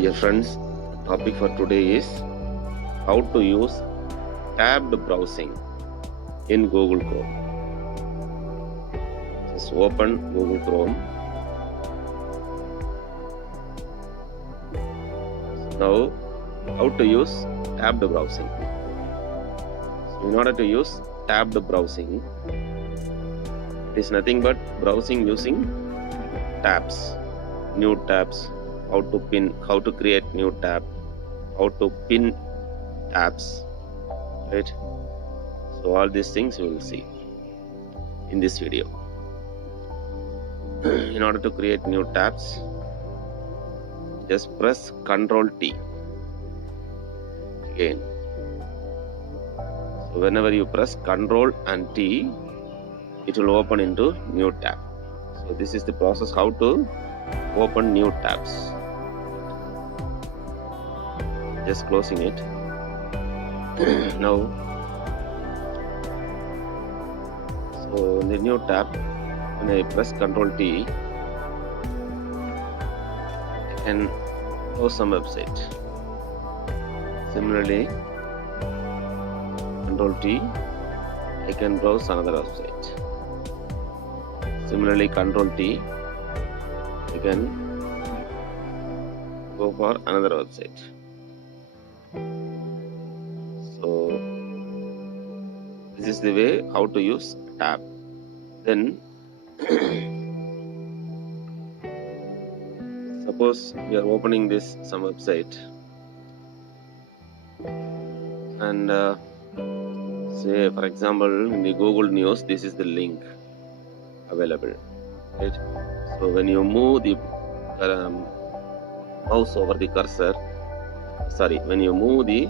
Dear friends, topic for today is how to use tabbed browsing in Google Chrome. Just open Google Chrome. Now, how to use tabbed browsing? So in order to use tabbed browsing, it is nothing but browsing using tabs, new tabs, how to create new tab, how to pin tabs, right? So all these things you will see in this video. In order to create new tabs, just press Ctrl T again. So whenever you press Ctrl and T, it will open into new tab. So this is the process how to open new tabs. Just closing it. Now, so in the new tab, when I press Ctrl T, I can close some website. Similarly, Ctrl T, I can browse another website. Similarly, Ctrl T, I can go for another website. So this is the way how to use tab. Then suppose we are opening this some website and say for example in the Google News, this is the link available, right? So when you move the mouse over the cursor, when you move the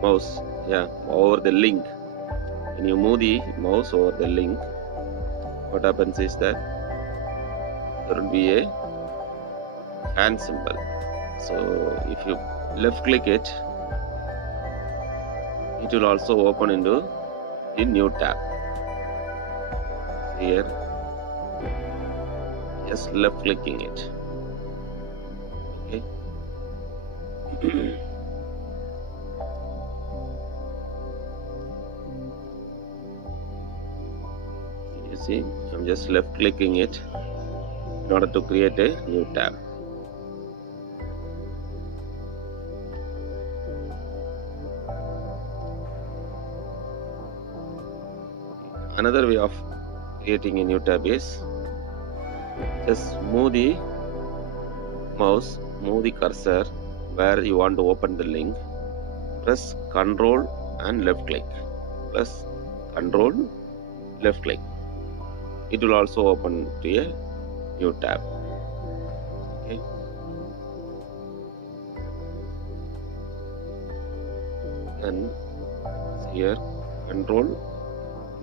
mouse over the link, when you move the mouse over the link, what happens is that there will be a hand symbol. So if you left click it, it will also open into the new tab. Here, just left clicking it. Okay. You see, I'm just left clicking it in order to create a new tab. Another way of creating a new tab is just move the mouse, move the cursor where you want to open the link, press Ctrl and left click, press Ctrl, left click. It will also open to a new tab. Okay. And here Ctrl,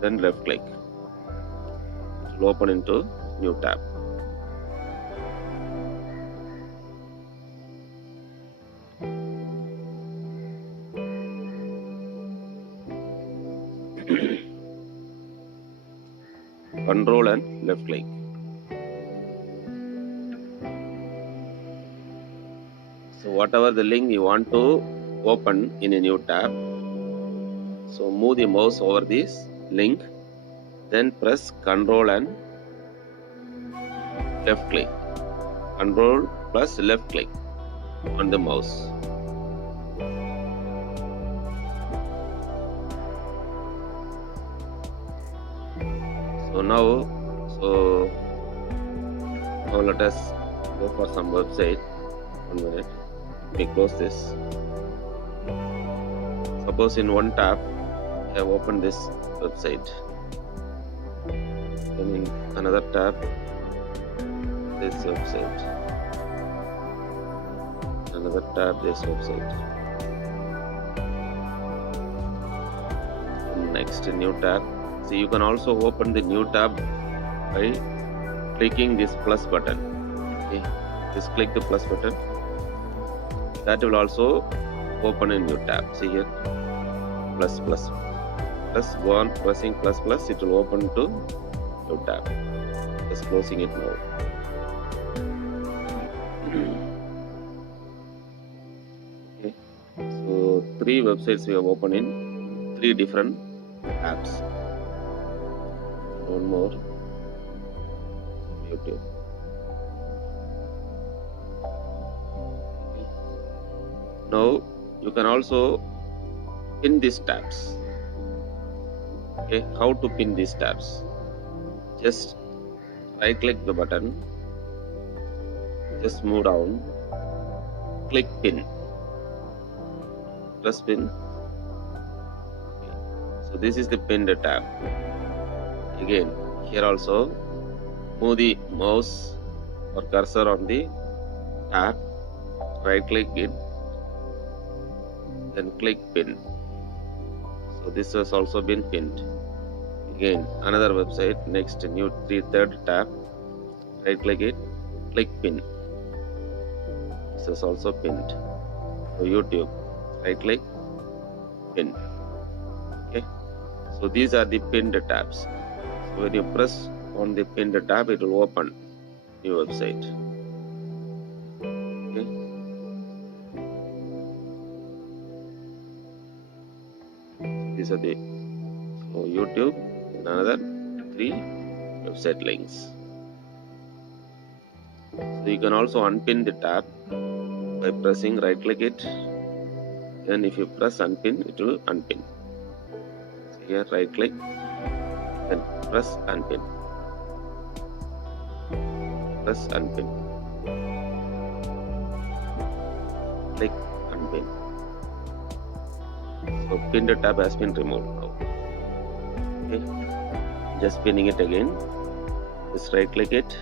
then left click. It will open into new tab. Control and left click. So whatever the link you want to open in a new tab, so move the mouse over this link, then press Ctrl and left click. Ctrl plus left click on the mouse. So now let us go for some website. 1 minute. Let me close this. Suppose in one tab I have opened this website. Then in another tab, this website. Another tab, this website. Next, new tab. So you can also open the new tab by clicking this plus button. Okay, just click the plus button. That will also open a new tab. See here, plus. Go on pressing plus, it will open to new tab. Just closing it now. 3 websites we have opened in 3 different apps. One more, YouTube. Now you can also pin these tabs. Okay, how to pin these tabs? Just right click the button, just move down, click pin, press pin. Okay. So this is the pinned tab. Again, here also move the mouse or cursor on the tab, right click it, then click pin. So this has also been pinned. Again, another website, next new third tab, right click it, click pin. This is also pinned. So YouTube, right click, pin. Okay. So these are the pinned tabs. So when you press on the pinned tab, it will open new website. Okay. These are the YouTube and another 3 website links. So you can also unpin the tab by pressing right click it, and if you press unpin, it will unpin. So here right click, then press unpin, press unpin, click unpin. So pinned tab has been removed now. Okay. Just pinning it again, just right click it,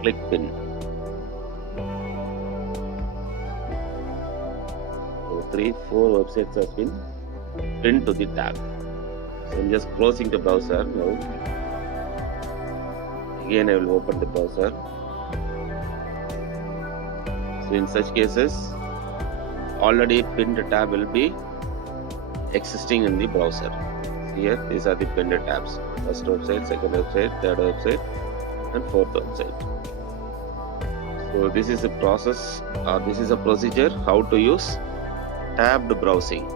click pin. So 3-4 websites has been pinned to the tab. So I'm just closing the browser now. Again I will open the browser. So in such cases, already pinned tab will be existing in the browser. Here these are the pinned tabs: first website, second website, third website, and fourth website. So this is a process, or this is a procedure how to use tabbed browsing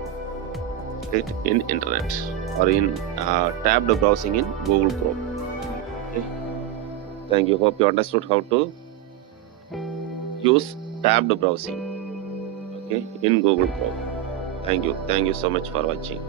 in internet, or in tabbed browsing in Google Chrome. Okay. Thank you. Hope you understood how to use tabbed browsing, okay, in Google Chrome. Thank you so much for watching.